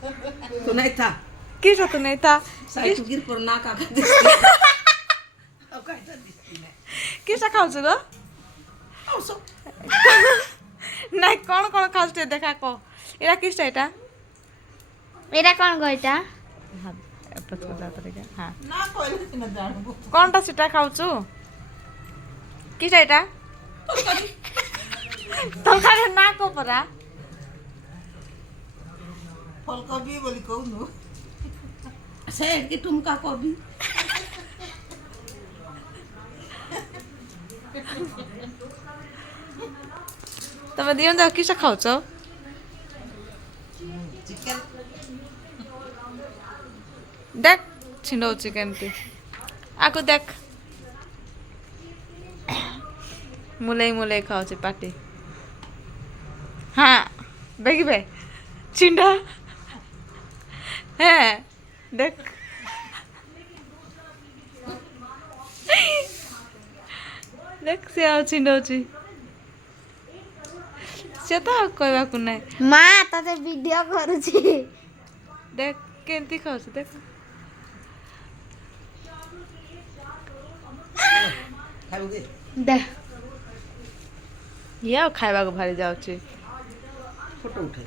तू नहीं था किसा तू नहीं था साइड गिर पर ना का अब काटा दिसती नहीं किसा खाऊ गो आओ सो নাই কোন কোন খাওছে দেখা কো এরা কিসটা এটা এটা কোন গইটা হ্যাঁ পছন্দ তাতে হ্যাঁ না কইলে না জানবো কোনটা সেটা খাওছো কিসটা এটা তরকারি না কো পরা फूलकोबी बोली कहू नु सेठ की टुमका कोबी তুমি দিও দাও কিসটা খাওছো चिकन দেখ ছিন্ডো চিকেন টি আকু দেখ মুলাই মুলাই খাওছে পাটি হ্যাঁ দেখিবে চিন্ডা হ্যাঁ দেখ দেখ সে ଆଉ ଛିଣ୍ଡଉଛି ସେ ତ ଆଉ କହିବାକୁ ନାହିଁ মা তাতে ভিডিও করুছি দেখ କେମିତି ଖାଉଛି ଦେখ खाऊ दे দে ଇଏ ଆଉ ଖାଇବାକୁ ଭାରି ଯାଉଛି फोटो उठे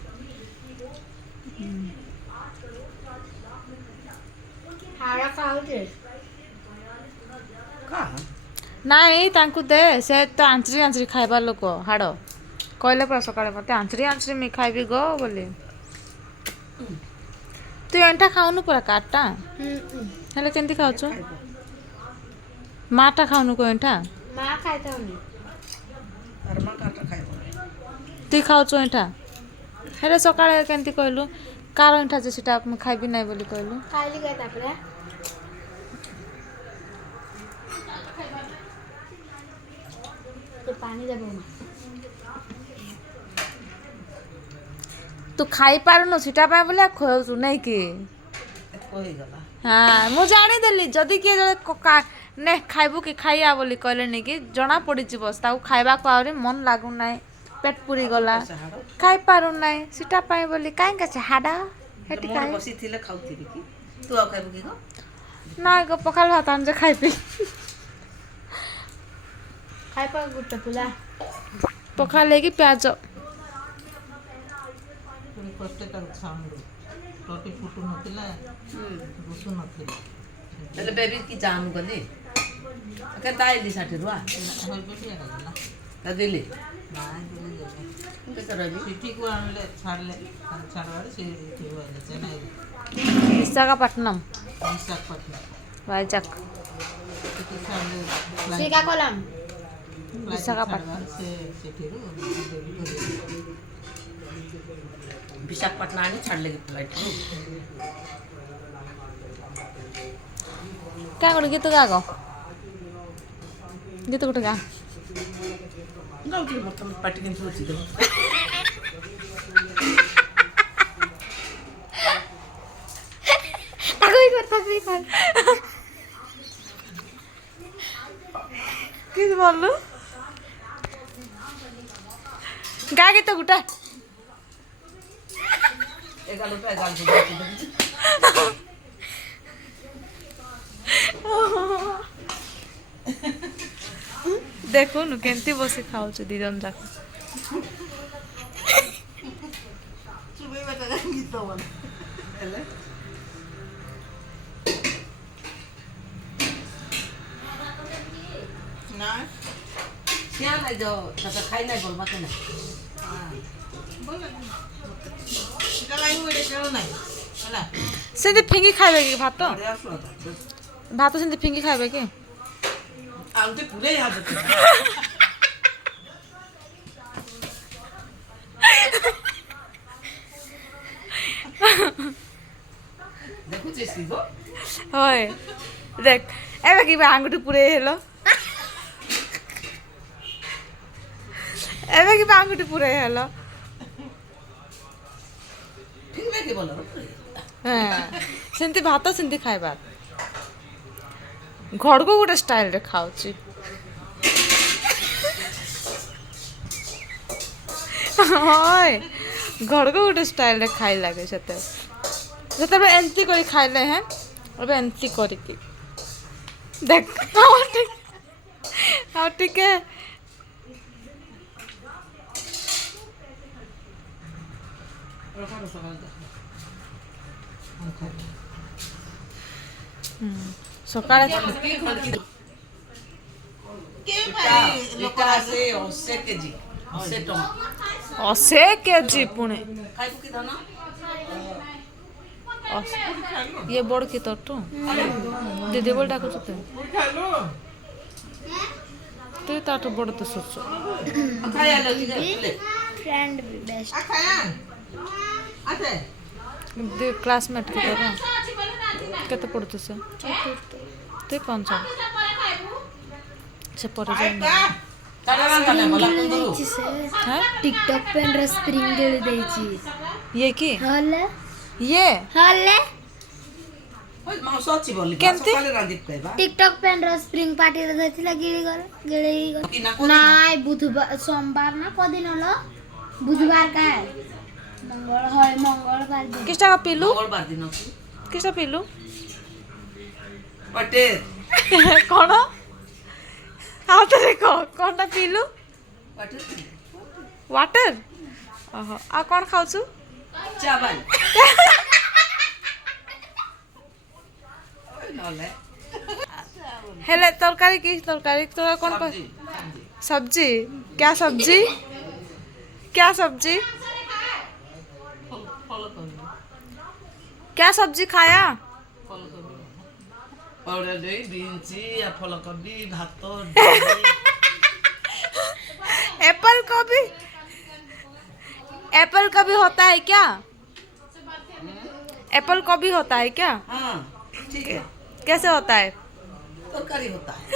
হারা খাওছে का ନାଇଁ ତାଙ୍କୁ ଦେ ସେ ତ ଆଞ୍ଚରି ଆଞ୍ଚରି ଖାଇବା ଲୋକ ହାଡ଼ କହିଲେ ପୁରା ସକାଳେ ମୋତେ ଆଞ୍ଚରି ଆଞ୍ଚରି ମୁଁ ଖାଇବି ଗୋ ବୋଲି ତୁ ଏଣ୍ଟା ଖାଉନୁ ପୁରା କାଠଟା ହେଲେ କେମିତି ଖାଉଛୁ ମାଟା ଖାଉନୁ କୋ ଏଣ୍ଟା মা খাইতে হনি और मां काटा खाइबो তুই ଖାଉଛୁ ଏଣ୍ଟା ହେଲେ ସକାଳେ କେମିତି କହିଲୁ କାର ଏଣ୍ଟା ଯେ ସେଟା ମୁଁ ଖାଇବି ନାହିଁ ବୋଲି କହିଲୁ খাইলি গে তারপরে তো পানি দেব মা ତୁ ଖାଇପାରୁନୁ ସେଟା ପାଇଁ ବୋଲି ଖୁଆଉଛୁ ନାଇଁ କି कोई गला ହଁ ମୁଁ ଜାଣିଦେଲି ଯଦି କିଏ ଜଣେ ନେ ଖାଇବୁ କି ଖାଇବା ବୋଲି କହିଲେନି କି ଜଣା ପଡ଼ିଯିବ ତାକୁ ଖାଇବାକୁ ଆହୁରି ମନ ଲାଗୁନାହିଁ ପେଟ ପୁରି ଗଲା ଖାଇପାରୁନାହିଁ ସେଟା ପାଇଁ ବୋଲି କାହିଁକି ଅଛି ହାଡ଼ ହେଠି मोर କାହିଁ बसी थिले खाउथिबी की तू आ खाइबो की गो ନାଇଁ ଗୋ ପଖାଳ ଭାତ ଆଣିଯେ ଖାଇବି খাইপা গুটা তুলা ପଖାଳ ହେଇକି ପିଆଜ ପୁଣି କଷ୍ଟଟା ଛାଣୁ ରୋଟି ଫୁଟୁ ନଥିଲା ରୁଷୁ ନଥିଲା ହେଲେ ବେବି କି ଜାମ୍ ଗଲି କେତେ ଆଇଲି ଷାଠି ରୁଆ ତା ଦିଲି କେତେ ରହିବି ସିଟିକୁ ଆଣିଲେ ଛାଡ଼ିଲେ ଛାଡ଼ବାରେ ସେ ଏଠିକୁ ଆଇଲେ ଚେନ୍ନାଇ విశాఖపట్నం ବିଶାଖାପଟନମ వైజాగ్ ସେଠି ଛାଡ଼ିଲେ শ্রীকাকুళম విశాఖపట్నం ସେ ସେଠିରୁ ବିଶାଖାପଟନମ ଆଣି ଛାଡ଼ିଲେ ଫ୍ଲାଇଟ୍ରୁ काय ଗୋଟେ ଗୀତ ଗା ଗो ଗୀତ ଗୋଟେ ଗା ଯାଉଥିଲି ବର୍ତ୍ତମାନ ପାଟି କେମିତି ଅଛି ତ তাকই কর তাকই কর কি বললু গা গীত গোটা ଏଗାରଟା ଏଗାରଟା ଦେଖୁନୁ କେମିତି ବସି ଖାଉଛୁ ଦି ଜଣ ଯାକ ଚୁବେଇବାଟା ଗୀତ ବୋଲ ହେଲେ ନା ସିଆ ନାଇଁ ଯ ତାକୁ ଖାଇ ନାଇଁ ବୋଲ ମତେ ନା ସେଟା ଲାଗି ଗୋଟେ କେଳ ନାଇଁ ହେଲା ସେମିତି ଫିଙ୍ଗି ଖାଇବେ କି ଭାତ ବଢିଆ ସ୍ୱାଦ ଭାତ ସେମିତି ଫିଙ୍ଗି ଖାଇବେ କି ଆଉ ତେ ପୁରେ ହାଜତ ଦେଖୁଛି ଶିବ হয় দেখ এবার কিবা আঙুঠি পুরে হেলো এবার কিবা আঙুঠি পুরে হেলো ঠিক নাকি বলো হ্যাঁ সেମିତି ଭାତ ସେମିତି ଖାଇବା ଘରକୁ ଗୋଟେ ଷ୍ଟାଇଲରେ ଖାଉଛି হয় ଘରକୁ ଗୋଟେ ଷ୍ଟାଇଲରେ ଖାଇ ଲାଗେ ସେତେ যেতবে এন্তি করে খাইলে হ্যাঁ ওবে এন্তি করে কি দেখ ଆଉ ଟିକେ ସକାଳେ ଏଟା ସେ 80 କେଜି 80 ଟଙ୍କା 80 କେଜି ପୁଣି ଖାଇବୁ କି ଧନ ଇଏ ବଡ଼ କି ତୋଠୁ ଦିଦି ବୋଲି ଡାକୁଛୁ ତୁ ତୁ ତାଠୁ ବଡ଼ ତ ସୁଚୁ ଖାଇବା ଲାଗି ଦେ फ्रेंड भी बेस्ट କ୍ଲାସମେଟ୍ କି ତୋର କେତେ ପଢ଼ୁଛୁ ସେ ତୁ ପଞ୍ଚମ ସେ ପରେ ଯାଇନି হ্যাঁ टिकटॉक पे स्प्रिंग गेली द्यायची ये की हले ये हले ମାଉସ ଅଛି ବୋଲି କେମିତି? ସକାଳେ ରାନ୍ଧିକି ଖାଇବା टिकटॉक पे स्प्रिंग पार्टी रे जायଥିଲା गिळी नाय बुधवार सोमवार ना कदिन हलो बुधवार का है मंगलवार दिन किसटा का पिलू ମଙ୍ଗଳବାର ଦିନକୁ किसटा पिलू ପଟେଲ कौन आओ तो देखो कौनटा पिलू ପଟେଲ वाटर ओहो आ कौन खाउछु ଚାବଲ ନହେଲେ हेले तरकारी की तरकारी तोरा कौन ସବଜି, सब्जी क्या सब्जी क्या सब्जी ଫଳକୋବି क्या सब्जी खाया ଫଳକୋବି ପାଉଡର ଦେଇ ବିନ୍ସି ଫଳକୋବି ଭାତ एप्पल का भी होता है क्या एप्पल का भी होता है क्या हाँ ठीक है कैसे होता है तरकारी होता है